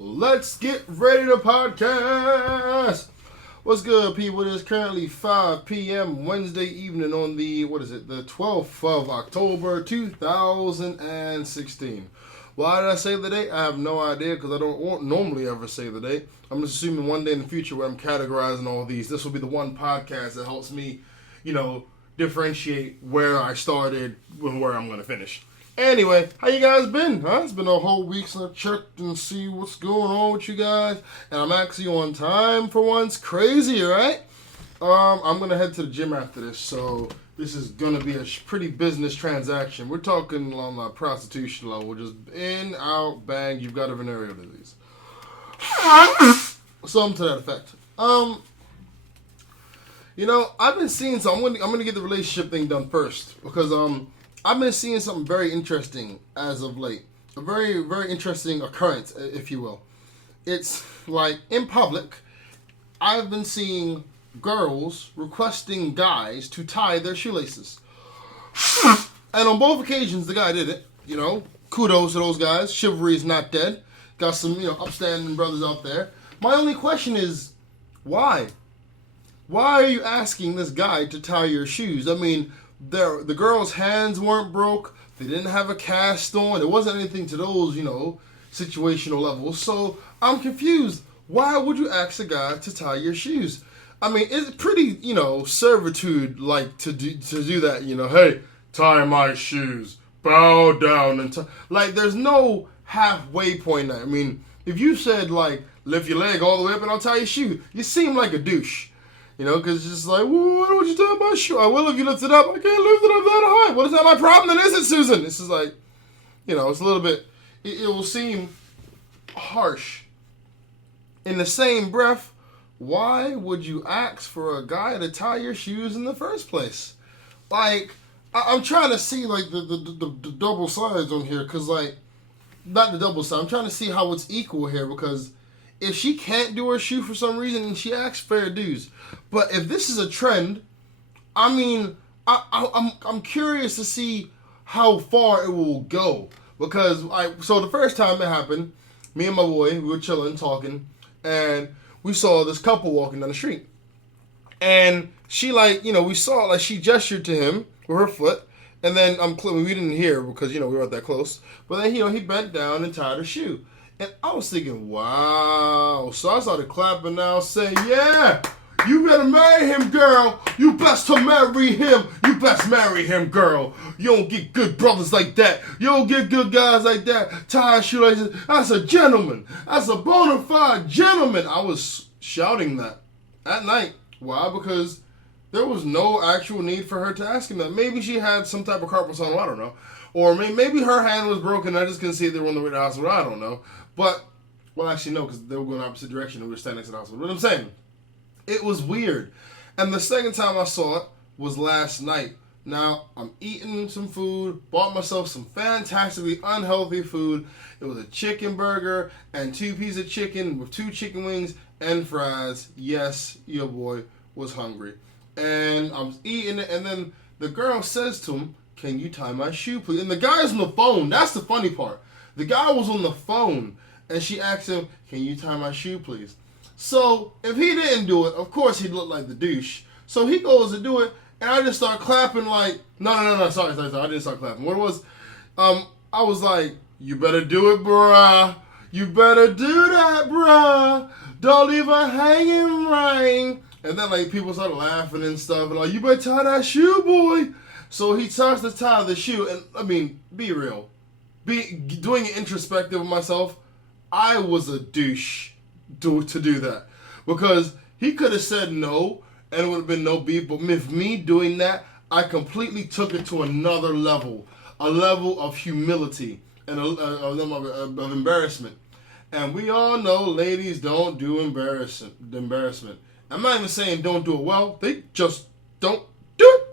Let's get ready to podcast. What's good, people? It is currently 5 p.m. Wednesday evening on the 12th of October, 2016. Why did I say the date? I have no idea because I don't normally ever say the date. I'm just assuming one day in the future where I'm categorizing all these, this will be the one podcast that helps me, differentiate where I started and where I'm going to finish. Anyway, how you guys been? It's been a whole week since I checked and see what's going on with you guys. And I'm actually on time for once. Crazy, right? I'm going to head to the gym after this. So this is going to be a pretty business transaction. We're talking on the prostitution level. Just in, out, bang, you've got a venereal disease. Something to that effect. I've been seeing, so I'm going to get the relationship thing done first. Because, I've been seeing something very interesting as of late. A very, very interesting occurrence, if you will. It's like in public, I've been seeing girls requesting guys to tie their shoelaces. And on both occasions, the guy did it. Kudos to those guys. Chivalry is not dead. Got some, upstanding brothers out there. My only question is, why? Why are you asking this guy to tie your shoes? I mean, the girls' hands weren't broke. They didn't have a cast on. It wasn't anything to those, situational levels. So I'm confused. Why would you ask a guy to tie your shoes? I mean, it's pretty, servitude like to do that. Hey, tie my shoes. Bow down and like. There's no halfway point. I mean, if you said like lift your leg all the way up and I'll tie your shoe, you seem like a douche. Because it's just like, why don't you tie my shoe? I will if you lift it up. I can't lift it up that high. What is that my problem then, is it, Susan? This is like, it's a little bit, it will seem harsh. In the same breath, why would you ask for a guy to tie your shoes in the first place? Like, I'm trying to see, like, the double sides on here, because, like, not the double side. I'm trying to see how it's equal here, because if she can't do her shoe for some reason, and she asks, fair dues. But if this is a trend, I mean, I'm curious to see how far it will go. Because so the first time it happened, me and my boy, we were chilling, talking, and we saw this couple walking down the street. And she we saw like she gestured to him with her foot, and then we didn't hear because we weren't that close. But then he bent down and tied her shoe. And I was thinking, wow. So I started clapping now, saying, yeah, you better marry him, girl. You best to marry him. You best marry him, girl. You don't get good brothers like that. You don't get good guys like that. Tie shoelaces. That's a gentleman. That's a bona fide gentleman. I was shouting that at night. Why? Because there was no actual need for her to ask him that. Maybe she had some type of carpal tunnel. I don't know. Or maybe her hand was broken. I just couldn't see if they were on the way to the hospital. I don't know. But, well, actually, no, because they were going the opposite direction and we were standing next to the hospital. But I'm saying, it was weird. And the second time I saw it was last night. Now, I'm eating some food, bought myself some fantastically unhealthy food. It was a chicken burger and 2 pieces of chicken with 2 chicken wings and fries. Yes, your boy was hungry. And I was eating it, and then the girl says to him, can you tie my shoe, please? And the guy's on the phone. That's the funny part. The guy was on the phone, and she asked him, can you tie my shoe, please? So, if he didn't do it, of course he'd look like the douche. So he goes to do it, and I just start clapping like, no, sorry, I didn't start clapping. What it was, I was like, you better do it, bruh. You better do that, bruh. Don't leave her hanging, right? And then, like, people started laughing and stuff, and like, you better tie that shoe, boy. So he starts to tie the shoe, and, I mean, be real. Doing it introspective of myself, I was a douche to do that. Because he could have said no, and it would have been no beef, but with me doing that, I completely took it to another level. A level of humility and of embarrassment. And we all know ladies don't do embarrassment. I'm not even saying don't do it well, they just don't do it.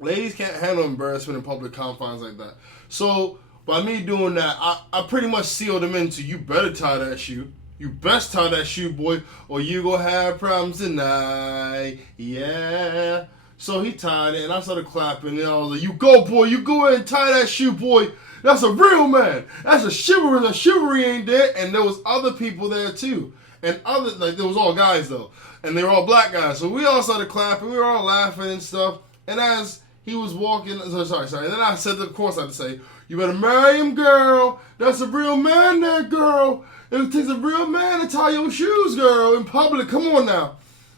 Ladies can't handle embarrassment in public confines like that. So, by me doing that, I pretty much sealed them into, you better tie that shoe. You best tie that shoe, boy, or you gonna have problems tonight. Yeah. So he tied it, and I started clapping, and I was like, you go, boy, you go ahead and tie that shoe, boy. That's a real man. That's a chivalry. The chivalry ain't there. And there was other people there too. And there was all guys though. And they were all black guys. So we all started clapping. We were all laughing and stuff. And as he was walking, sorry. And then I said, of course I had to say, you better marry him, girl. That's a real man there, girl. It takes a real man to tie your shoes, girl, in public. Come on now.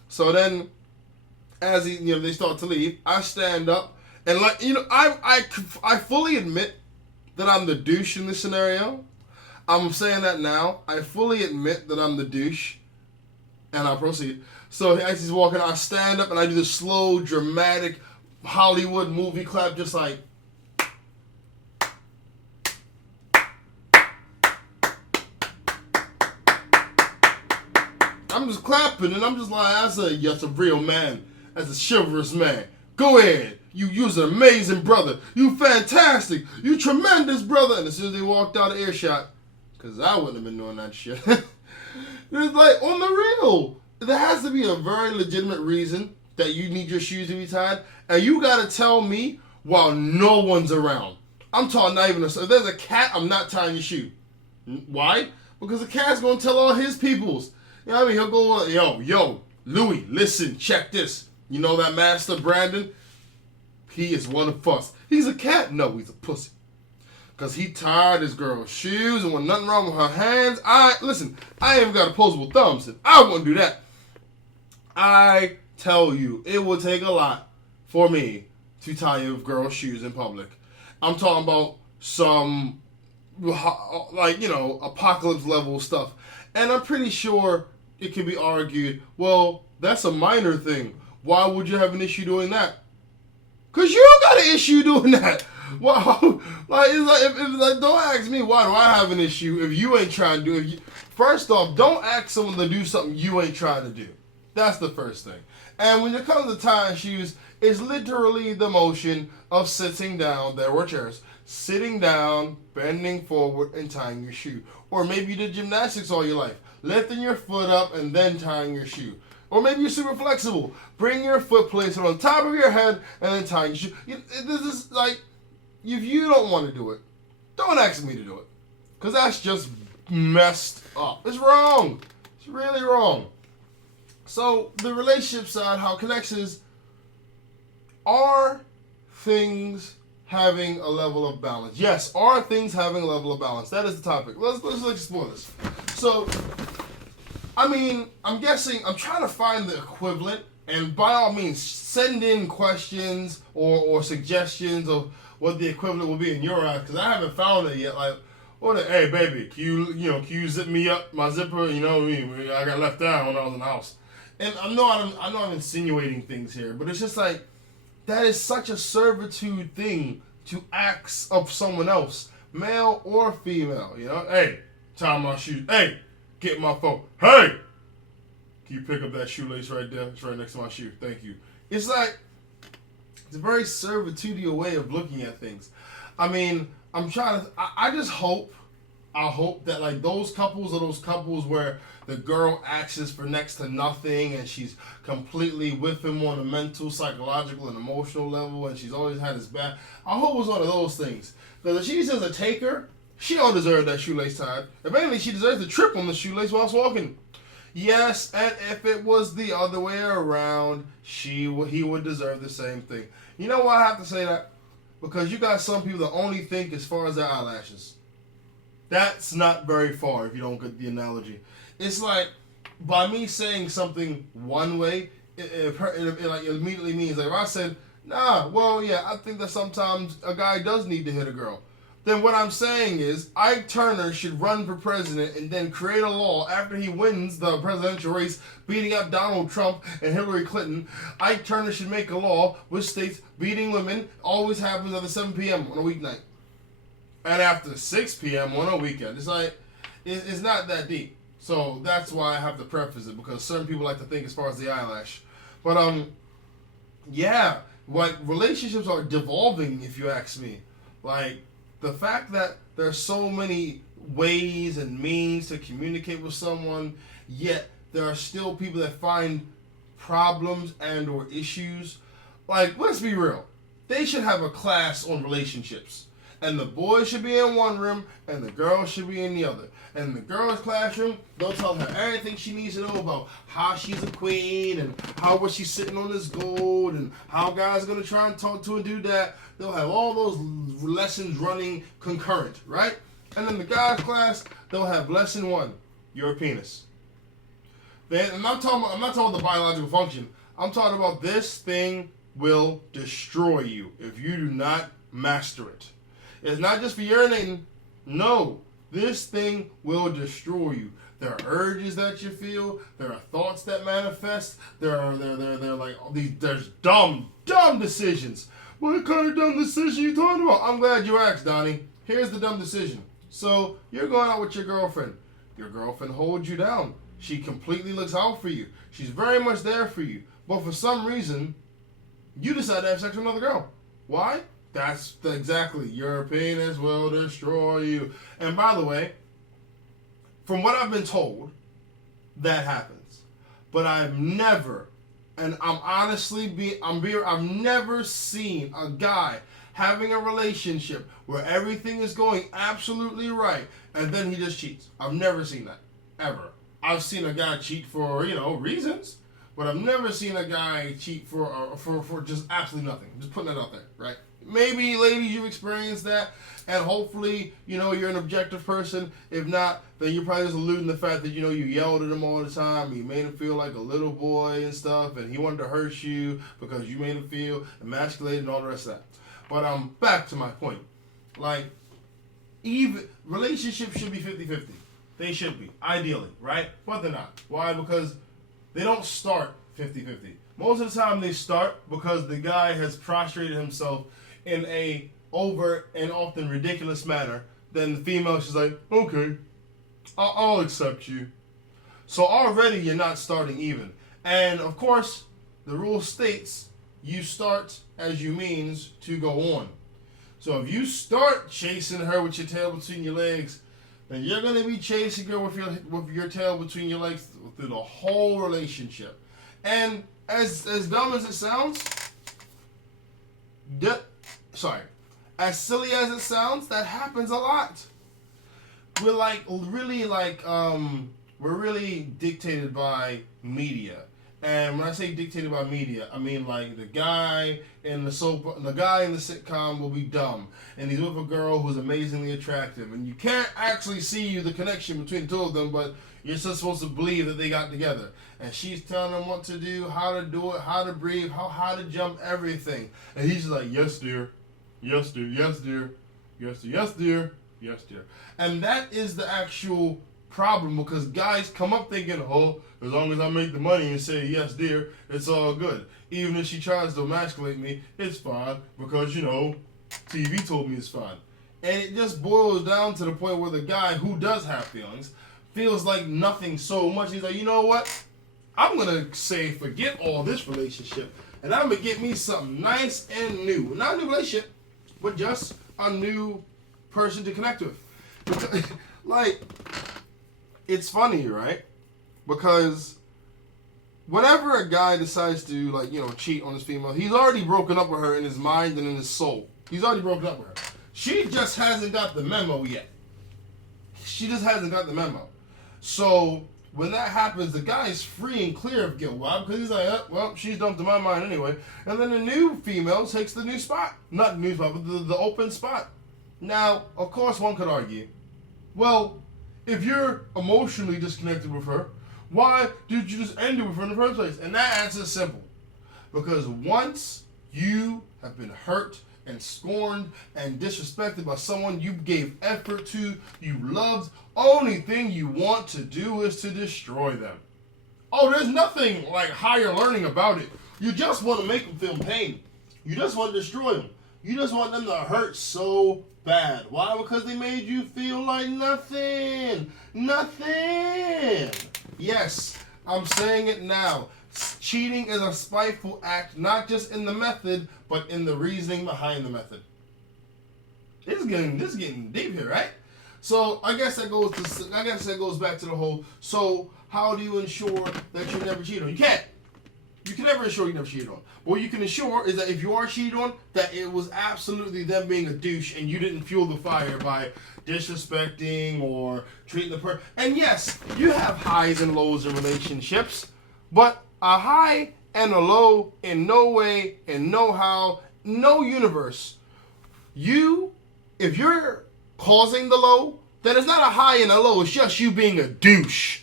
So then, as they start to leave, I stand up and I fully admit that I'm the douche in this scenario. I'm saying that now. I fully admit that I'm the douche, and I'll proceed. So as he's walking, I stand up and I do the slow, dramatic Hollywood movie clap, just like. I'm just clapping and I'm just like, that's a real man. That's a chivalrous man. Go ahead. You're an amazing brother. You fantastic. You tremendous brother. And as soon as they walked out of earshot, because I wouldn't have been doing that shit. It's like, on the real, there has to be a very legitimate reason that you need your shoes to be tied. And you got to tell me while no one's around. I'm talking not even, if there's a cat, I'm not tying your shoe. Why? Because the cat's going to tell all his peoples. You know what I mean? He'll go, yo, Louis, listen, check this. You know that master Brandon? He is one of us. He's a cat? No, he's a pussy. Because he tied his girl's shoes and when nothing wrong with her hands. I ain't even got opposable thumbs. And I wouldn't do that. I tell you, it will take a lot for me to tie your girl's shoes in public. I'm talking about some, apocalypse level stuff. And I'm pretty sure it can be argued, well, that's a minor thing. Why would you have an issue doing that? Because you got an issue doing that. Well, don't ask me why do I have an issue if you ain't trying to do it. First off, don't ask someone to do something you ain't trying to do. That's the first thing. And when it comes to tying shoes, it's literally the motion of sitting down. There were chairs. Sitting down, bending forward, and tying your shoe. Or maybe you did gymnastics all your life. Lifting your foot up and then tying your shoe. Or maybe you're super flexible. Bring your foot, place it on top of your head, and then tying your shoe. This is like, if you don't want to do it, don't ask me to do it. Because that's just messed up. It's wrong. It's really wrong. So, the relationship side, how connections are things having a level of balance. Yes, are things having a level of balance? That is the topic. Let's explore this. So, I'm guessing, I'm trying to find the equivalent, and by all means, send in questions or suggestions of what the equivalent will be in your eyes, because I haven't found it yet. Like, hey baby, can you zip me up my zipper? You know what I mean? I got left down when I was in the house. And I know I'm insinuating things here, but it's just like, that is such a servitude thing to ask of someone else, male or female. You know, hey, tie my shoes. Hey, get my phone. Hey, can you pick up that shoelace right there? It's right next to my shoe. Thank you. It's like, it's a very servitudial way of looking at things. I just hope that like those couples are those couples where the girl asks for next to nothing and she's completely with him on a mental, psychological, and emotional level, and she's always had his back. I hope it was one of those things. Because if she's just a taker, she don't deserve that shoelace tied. If anything, she deserves to trip on the shoelace whilst walking. Yes, and if it was the other way around, he would deserve the same thing. You know why I have to say that? Because you got some people that only think as far as their eyelashes. That's not very far if you don't get the analogy. It's like, by me saying something one way, it immediately means, like if I said, I think that sometimes a guy does need to hit a girl. Then what I'm saying is, Ike Turner should run for president and then create a law after he wins the presidential race, beating up Donald Trump and Hillary Clinton. Ike Turner should make a law which states beating women always happens after 7 p.m. on a weeknight. And after 6 p.m. on a weekend. It's like, it's not that deep. So that's why I have to preface it, because certain people like to think as far as the eyelash. But, relationships are devolving, if you ask me. Like, the fact that there's so many ways and means to communicate with someone, yet there are still people that find problems and or issues. Like, let's be real. They should have a class on relationships. And the boys should be in one room, and the girls should be in the other. And in the girls' classroom, they'll tell her everything she needs to know about how she's a queen, and how she's sitting on this gold, and how guys are going to try and talk to and do that. They'll have all those lessons running concurrent, right? And in the guys' class, they'll have lesson 1, your penis. Then, I'm not talking about the biological function. I'm talking about this thing will destroy you if you do not master it. It's not just for urinating. No, this thing will destroy you. There are urges that you feel. There are thoughts that manifest. There are like these. There's dumb decisions. What kind of dumb decision are you talking about? I'm glad you asked, Donnie. Here's the dumb decision. So you're going out with your girlfriend. Your girlfriend holds you down. She completely looks out for you. She's very much there for you. But for some reason, you decide to have sex with another girl. Why? That's exactly. Your penis will destroy you. And by the way, from what I've been told, that happens. But I've never, and I've never seen a guy having a relationship where everything is going absolutely right, and then he just cheats. I've never seen that, ever. I've seen a guy cheat for, reasons, but I've never seen a guy cheat for just absolutely nothing. Just putting that out there, right? Maybe, ladies, you've experienced that, and hopefully, you're an objective person. If not, then you're probably just alluding to the fact that, you yelled at him all the time, you made him feel like a little boy and stuff, and he wanted to hurt you because you made him feel emasculated and all the rest of that. But back to my point. Like, even relationships should be 50-50. They should be, ideally, right? But they're not. Why? Because they don't start 50-50. Most of the time they start because the guy has prostrated himself in a overt and often ridiculous manner. Then the female, she's like, okay, I'll accept you. So already you're not starting even. And of course, the rule states you start as you means to go on. So if you start chasing her with your tail between your legs, then you're going to be chasing her with your tail between your legs through the whole relationship. And as dumb as it sounds, as silly as it sounds, that happens a lot. We're really dictated by media. And when I say dictated by media, I mean like the guy in the sitcom will be dumb, and he's with a girl who's amazingly attractive, and you can't actually see the connection between the two of them, but you're just supposed to believe that they got together. And she's telling him what to do, how to do it, how to breathe, how to jump, everything. And he's just like, yes, dear. Yes, dear. Yes, dear. Yes, dear. Yes, dear. Yes, dear. And that is the actual problem, because guys come up thinking, oh, as long as I make the money and say, yes, dear, it's all good. Even if she tries to emasculate me, it's fine, because, TV told me it's fine. And it just boils down to the point where the guy who does have feelings feels like nothing so much. He's like, you know what? I'm going to say forget all this relationship, and I'm going to get me something nice and new. Not a new relationship, but just a new person to connect with. Like, it's funny, right? Because whenever a guy decides to, cheat on his female, he's already broken up with her in his mind and in his soul. He's already broken up with her. She just hasn't got the memo yet. She just hasn't got the memo. So when that happens, the guy's free and clear of guilt. Why? Because he's like, well, she's dumped in my mind anyway. And then the new female takes the new spot. Not the new spot, but the open spot. Now, of course, one could argue, well, if you're emotionally disconnected with her, why did you just end it with her in the first place? And that answer is simple. Because once you have been hurt and scorned and disrespected by someone you gave effort to, you loved, only thing you want to do is to destroy them. Oh, there's nothing like higher learning about it. You just want to make them feel pain. You just want to destroy them. You just want them to hurt so bad. Why? Because they made you feel like nothing. Nothing. Yes, I'm saying it now. Cheating is a spiteful act, not just in the method, but in the reasoning behind the method. This is getting deep here, right? So I guess that goes back to the whole. So how do you ensure that you never cheat on? You can't. You can never ensure you never cheated on. But what you can ensure is that if you are cheated on, that it was absolutely them being a douche and you didn't fuel the fire by disrespecting or treating the person. And yes, you have highs and lows in relationships, but a high and a low in no way, in no how, no universe. If you're causing the low, then it's not a high and a low, it's just you being a douche.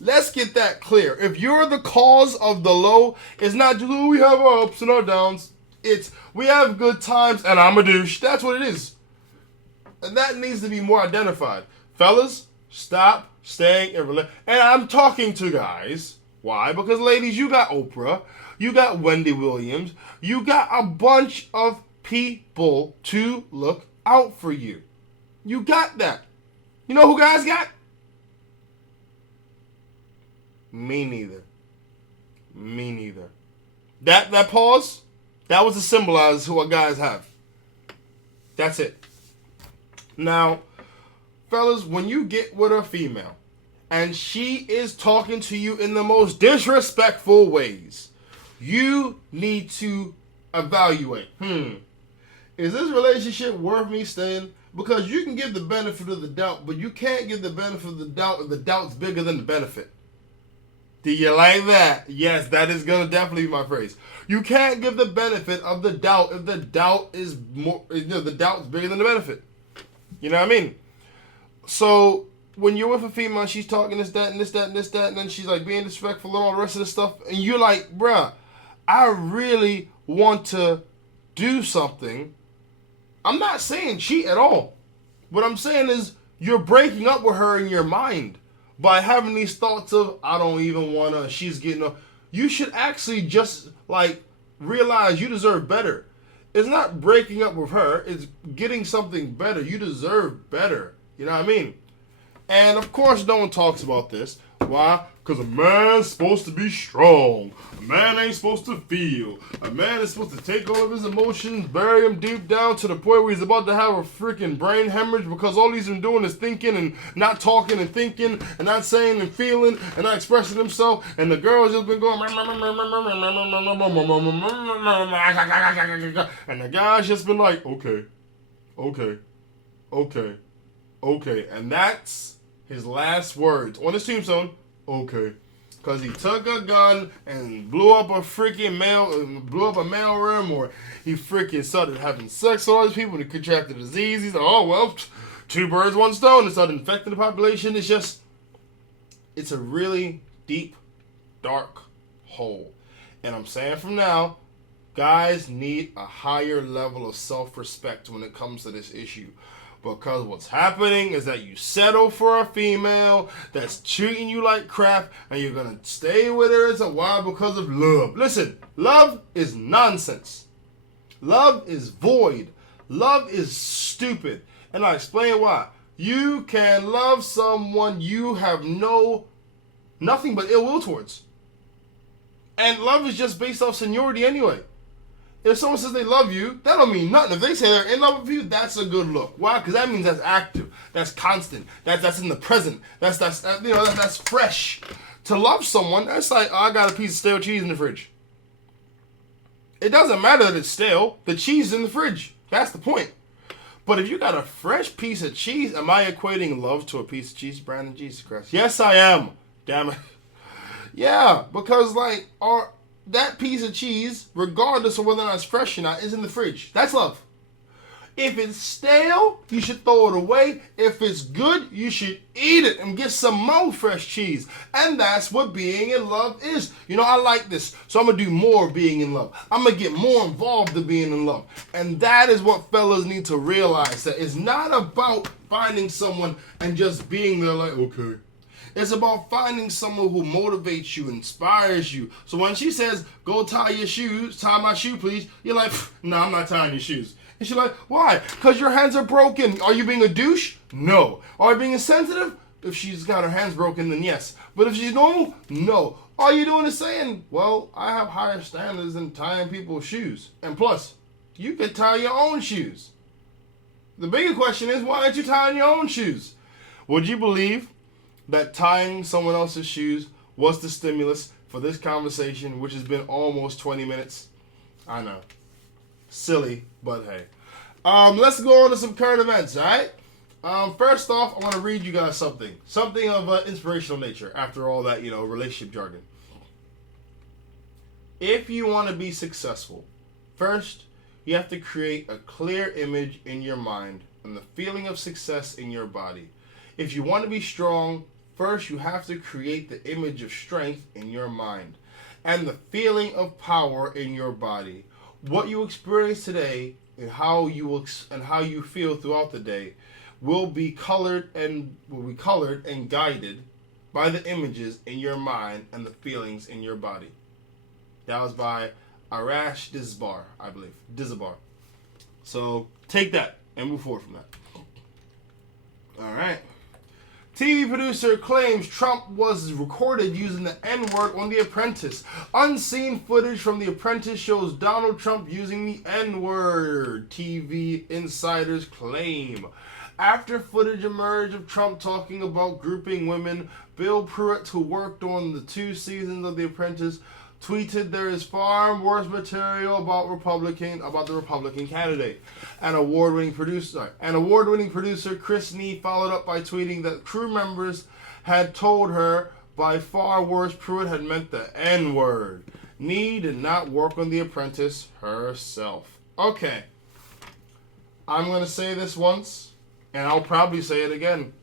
Let's get that clear. If you're the cause of the low, it's not just, we have our ups and our downs. It's, we have good times and I'm a douche. That's what it is. And that needs to be more identified. Fellas, stop staying in relationships. And I'm talking to guys. Why? Because ladies, you got Oprah. You got Wendy Williams. You got a bunch of people to look out for you. You got that. You know who guys got? Me neither. Me neither. That pause, that was to symbolize who our guys have. That's it. Now, fellas, when you get with a female and she is talking to you in the most disrespectful ways, you need to evaluate. Is this relationship worth me staying? Because you can give the benefit of the doubt, but you can't give the benefit of the doubt if the doubt's bigger than the benefit. Do you like that? Yes, that is going to definitely be my phrase. You can't give the benefit of the doubt if the doubt is more, the doubt's bigger than the benefit. You know what I mean? So, when you're with a female, she's talking this, that, and this, that, and this, that, and then she's like being disrespectful and all the rest of the stuff, and you're like, bruh, I really want to do something. I'm not saying cheat at all. What I'm saying is you're breaking up with her in your mind by having these thoughts of, I don't even want to, she's getting up. You should actually just, realize you deserve better. It's not breaking up with her. It's getting something better. You deserve better. You know what I mean? And, of course, no one talks about this. Why? Because a man's supposed to be strong. A man ain't supposed to feel. A man is supposed to take all of his emotions, bury them deep down to the point where he's about to have a freaking brain hemorrhage because all he's been doing is thinking and not talking and thinking and not saying and feeling and not expressing himself. And the girl's just been going, and the guy's just been like, okay. And that's his last words on his tombstone. Okay. Because he took a gun and blew up a mailroom, or he freaking started having sex with all these people and he contracted disease. He's like, oh, well, 2 birds, 1 stone. It started infecting the population. It's a really deep, dark hole. And I'm saying from now, guys need a higher level of self-respect when it comes to this issue. Because what's happening is that you settle for a female that's treating you like crap and you're going to stay with her as a while because of love. Listen, love is nonsense. Love is void. Love is stupid. And I'll explain why. You can love someone you have nothing but ill will towards. And love is just based off seniority anyway. If someone says they love you, that don't mean nothing. If they say they're in love with you, that's a good look. Why? Because that means that's active, that's constant, that's in the present, that's fresh. To love someone, that's like, oh, I got a piece of stale cheese in the fridge. It doesn't matter that it's stale. The cheese is in the fridge. That's the point. But if you got a fresh piece of cheese, am I equating love to a piece of cheese, Brandon? Jesus Christ. Yes, I am. Damn it. Yeah, because that piece of cheese, regardless of whether or not it's fresh or not, is in the fridge. That's love. If it's stale, you should throw it away. If it's good, you should eat it and get some more fresh cheese. And that's what being in love is. I like this, so I'm going to do more being in love. I'm going to get more involved in being in love. And that is what fellas need to realize, that it's not about finding someone and just being there like, okay. It's about finding someone who motivates you, inspires you. So when she says, go tie your shoes, tie my shoe please, you're like, no, I'm not tying your shoes. And she's like, why? Because your hands are broken. Are you being a douche? No. Are you being insensitive? If she's got her hands broken, then yes. But if she's normal, no. All you're doing is saying, well, I have higher standards than tying people's shoes. And plus, you can tie your own shoes. The bigger question is, why aren't you tying your own shoes? Would you believe that tying someone else's shoes was the stimulus for this conversation, which has been almost 20 minutes. I know. Silly, but hey. Let's go on to some current events, alright? First off, I want to read you guys something. Something of an inspirational nature, after all that, relationship jargon. If you want to be successful, first, you have to create a clear image in your mind and the feeling of success in your body. If you want to be strong, first you have to create the image of strength in your mind and the feeling of power in your body. What you experience today and how you feel throughout the day will be colored and guided by the images in your mind and the feelings in your body. That was by Arash Dizbar, I believe. Dizbar. So take that and move forward from that. Alright. TV producer claims Trump was recorded using the N-word on The Apprentice. Unseen footage from The Apprentice shows Donald Trump using the N-word, TV insiders claim. After footage emerged of Trump talking about grouping women, Bill Pruitt, who worked on the 2 seasons of The Apprentice, tweeted there is far worse material about the Republican candidate. An award-winning producer, Chris Nee, followed up by tweeting that crew members had told her by far worse Pruitt had meant the N-word. Nee did not work on The Apprentice herself. Okay. I'm going to say this once, and I'll probably say it again.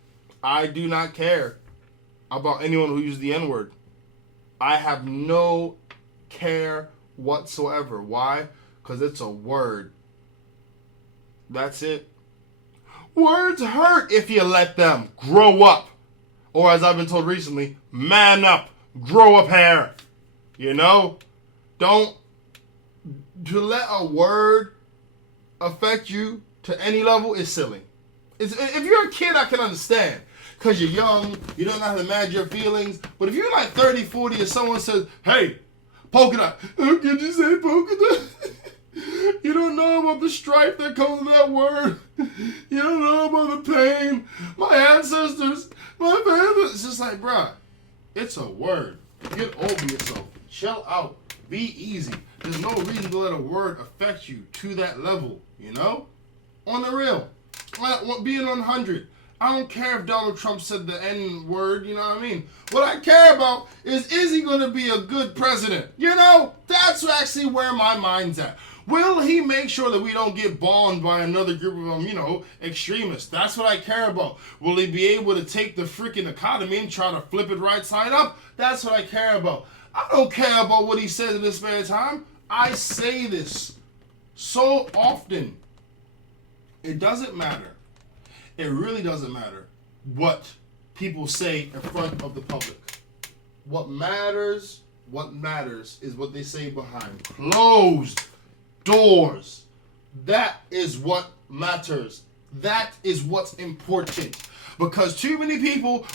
I do not care about anyone who uses the N-word. I have no care whatsoever. Why? Because it's a word. That's it. Words hurt if you let them. Grow up. Or as I've been told recently, man up. Grow a pair. Don't. To let a word affect you to any level is silly. If you're a kid, I can understand. Because you're young, you don't know how to manage your feelings. But if you're like 30, 40, and someone says, hey, polka dot. How could you say polka dot? You don't know about the strife that comes with that word. You don't know about the pain. My ancestors, my family. It's just like, bruh, it's a word. Get over yourself. Chill out. Be easy. There's no reason to let a word affect you to that level, On the real. Being 100. I don't care if Donald Trump said the N-word, you know what I mean? What I care about is he going to be a good president? That's actually where my mind's at. Will he make sure that we don't get bombed by another group of, extremists? That's what I care about. Will he be able to take the freaking economy and try to flip it right side up? That's what I care about. I don't care about what he says in his spare time. I say this so often. It doesn't matter. It really doesn't matter what people say in front of the public. What matters is what they say behind closed doors. That is what matters. That is what's important. Because too many people,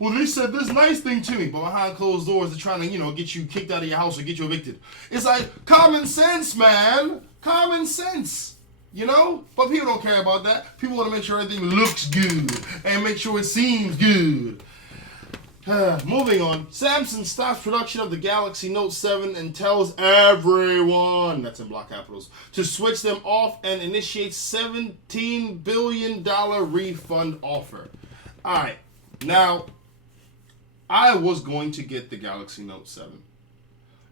they said this nice thing to me, but behind closed doors they're trying to, get you kicked out of your house or get you evicted. It's like common sense, man. Common sense. But people don't care about that. People want to make sure everything looks good and make sure it seems good. Moving on. Samsung stops production of the Galaxy Note 7 and tells everyone, that's in block capitals, to switch them off and initiates $17 billion refund offer. Alright. Now, I was going to get the Galaxy Note 7.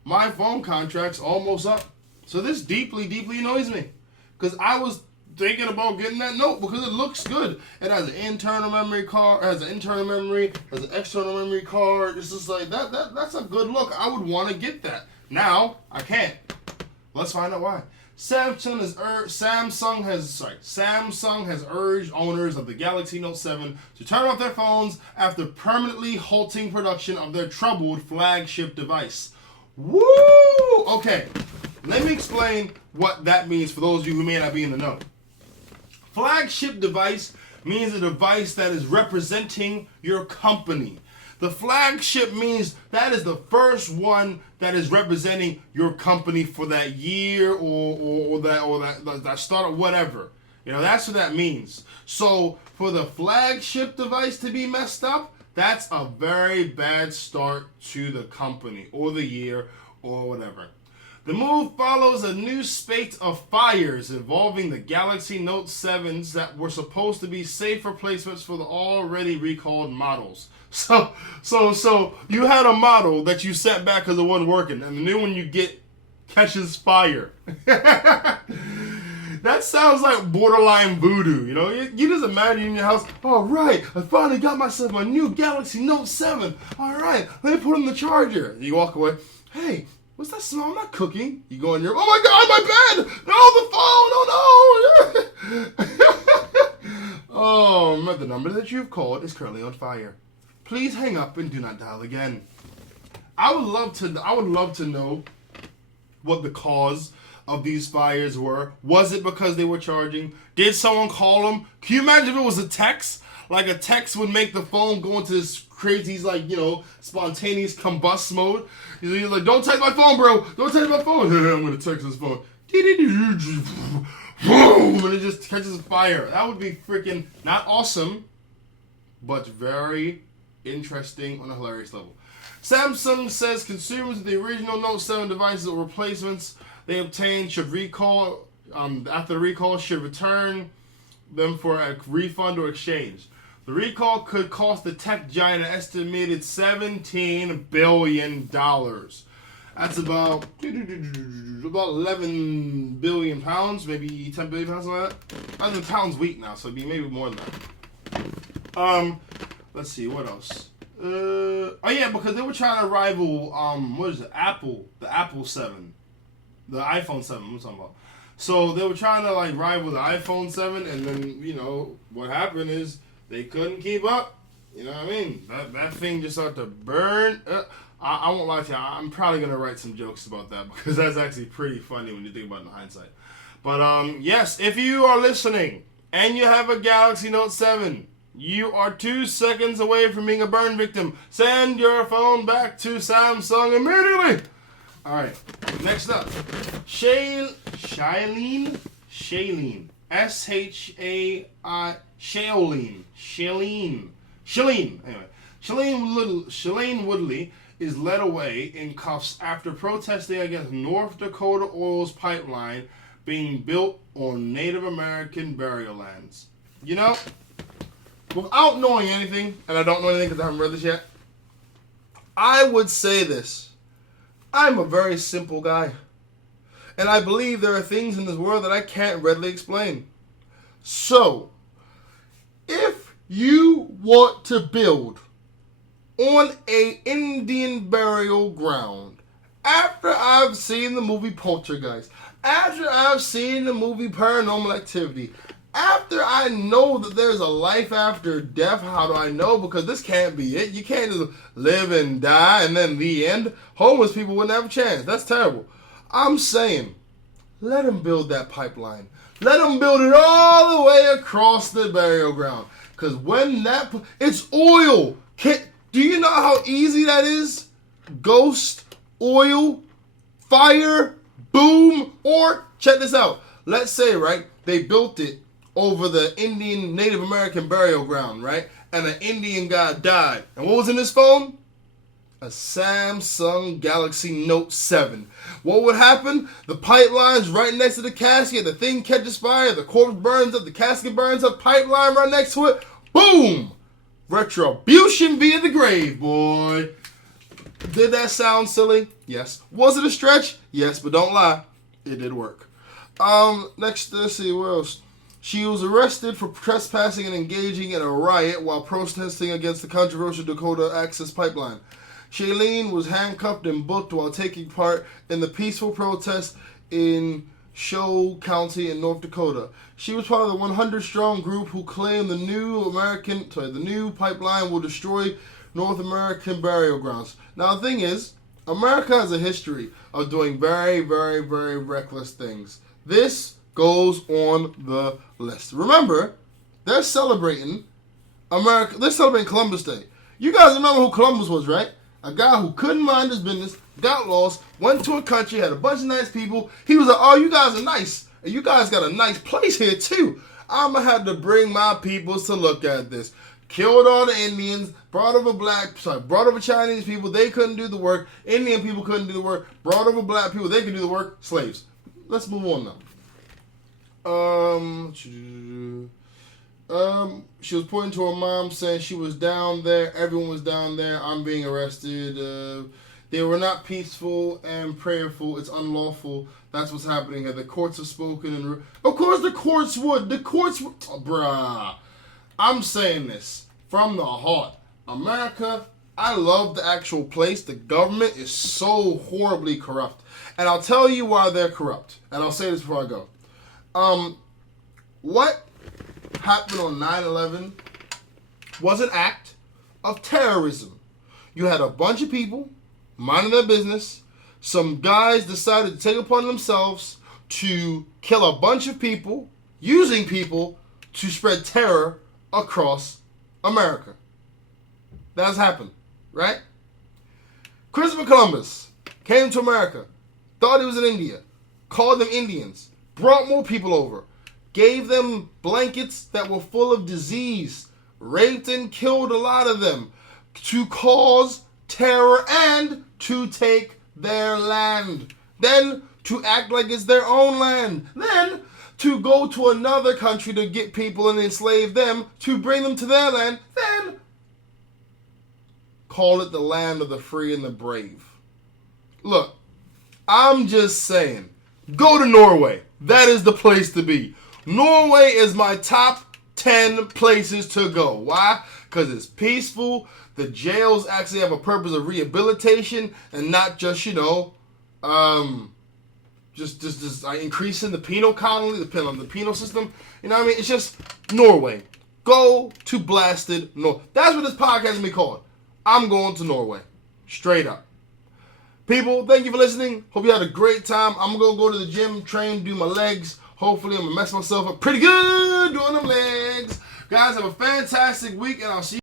My phone contract's almost up. So this deeply, deeply annoys me. Because I was thinking about getting that Note because it looks good. It has an internal memory card, has an external memory card. It's just like, that's a good look. I would want to get that. Now, I can't. Let's find out why. Samsung has urged owners of the Galaxy Note 7 to turn off their phones after permanently halting production of their troubled flagship device. Woo! Okay. Let me explain what that means for those of you who may not be in the know. Flagship device means a device that is representing your company. The flagship means that is the first one that is representing your company for that year or that start or whatever. That's what that means. So for the flagship device to be messed up, That's a very bad start to the company or the year or whatever. The move follows a new spate of fires involving the Galaxy Note 7s that were supposed to be safe replacements for the already recalled models. So you had a model that you sent back because it wasn't working, and the new one you get catches fire. That sounds like borderline voodoo, you know? You just imagine in your house, all right, I finally got myself a new Galaxy Note 7. All right, let me put in the charger. You walk away, hey, what's that smell? I'm not cooking. You go in your, oh my God, my bed! No, the phone, oh no! Oh, the number that you've called is currently on fire. Please hang up and do not dial again. I would love to know what the cause of these fires were. Was it because they were charging? Did someone call them? Can you imagine if it was a text? Like a text would make the phone go into this crazy, like, you know, spontaneous combust mode. You're like, don't text my phone, bro. Don't text my phone. I'm going to text this phone. Boom, and it just catches fire. That would be freaking not awesome, but very interesting on a hilarious level. Samsung says consumers of the original Note 7 devices or replacements they obtained should recall, after the recall, should return them for a refund or exchange. The recall could cost the tech giant an estimated $17 billion. That's about 11 billion pounds, maybe 10 billion pounds, something like that. I think pounds weak now, so it'd be maybe more than that. Let's see, what else? Oh yeah, because they were trying to rival, what is it, the Apple 7. The iPhone 7, I'm talking about. So they were trying to like rival the iPhone 7, and then, you know, what happened is they couldn't keep up. You know what I mean? That thing just started to burn. I won't lie to you, I'm probably going to write some jokes about that because that's actually pretty funny when you think about it in hindsight. But yes, if you are listening and you have a Galaxy Note 7, you are 2 seconds away from being a burn victim. Send your phone back to Samsung immediately. All right, next up, Shailene, Shailene Woodley is led away in cuffs after protesting against North Dakota Oil's pipeline being built on Native American burial lands. You know, without knowing anything, and I don't know anything because I haven't read this yet, I would say this. I'm a very simple guy. And I believe there are things in this world that I can't readily explain. So, if you want to build on a Indian burial ground, after I've seen the movie Poltergeist, after I've seen the movie Paranormal Activity, after I know that there's a life after death, how do I know? Because this can't be it. You can't just live and die and then the end. Homeless people wouldn't have a chance. That's terrible. I'm saying, let them build that pipeline. Let them build it all the way across the burial ground. Because when it's oil. Do you know how easy that is? Ghost, oil, fire, boom. Or, check this out. Let's say, right, they built it over the Indian Native American burial ground, right? And an Indian guy died. And what was in his phone? A Samsung Galaxy Note 7. What would happen? The pipeline's right next to the casket. The thing catches fire. The corpse burns up. The casket burns up. Pipeline right next to it. Boom! Retribution via the grave, boy. Did that sound silly? Yes. Was it a stretch? Yes, but don't lie. It did work. Next, let's see, what else? She was arrested for trespassing and engaging in a riot while protesting against the controversial Dakota Access Pipeline. Shailene was handcuffed and booked while taking part in the peaceful protest in Show County in North Dakota. She was part of the 100-strong group who claimed the new pipeline will destroy North American burial grounds. Now the thing is, America has a history of doing very, very, very reckless things. This goes on the list. Remember, they're celebrating America. They're celebrating Columbus Day. You guys remember who Columbus was, right? A guy who couldn't mind his business, got lost, went to a country, had a bunch of nice people. He was like, oh, you guys are nice. And you guys got a nice place here, too. I'm going to have to bring my peoples to look at this. killed all the Indians, brought over Chinese people, they couldn't do the work. Indian people couldn't do the work. Brought over black people, they could do the work. Slaves. Let's move on now. She was pointing to her mom, saying she was down there. Everyone was down there. I'm being arrested. They were not peaceful and prayerful. It's unlawful. That's what's happening here. The courts have spoken. And of course the courts would. Oh, bruh. I'm saying this from the heart. America, I love the actual place. The government is so horribly corrupt. And I'll tell you why they're corrupt. And I'll say this before I go. What happened on 9/11 was an act of terrorism. You had a bunch of people minding their business. Some guys decided to take upon themselves to kill a bunch of people, using people to spread terror across America. That's happened, right? Christopher Columbus came to America, thought he was in India, called them Indians, brought more people over, gave them blankets that were full of disease, raped and killed a lot of them to cause terror and to take their land. Then to act like it's their own land. Then to go to another country to get people and enslave them to bring them to their land. Then call it the land of the free and the brave. Look, I'm just saying, go to Norway. That is the place to be. Norway is my top 10 places to go. Why? Because it's peaceful. The jails actually have a purpose of rehabilitation and not just, just increasing the penal colony, the penal system. You know what I mean? It's just Norway. Go to blasted Norway. That's what this podcast is going to be called. I'm going to Norway. Straight up. People, thank you for listening. Hope you had a great time. I'm going to go to the gym, train, do my legs. Hopefully, I'm going to mess myself up pretty good doing them legs. Guys, have a fantastic week, and I'll see you.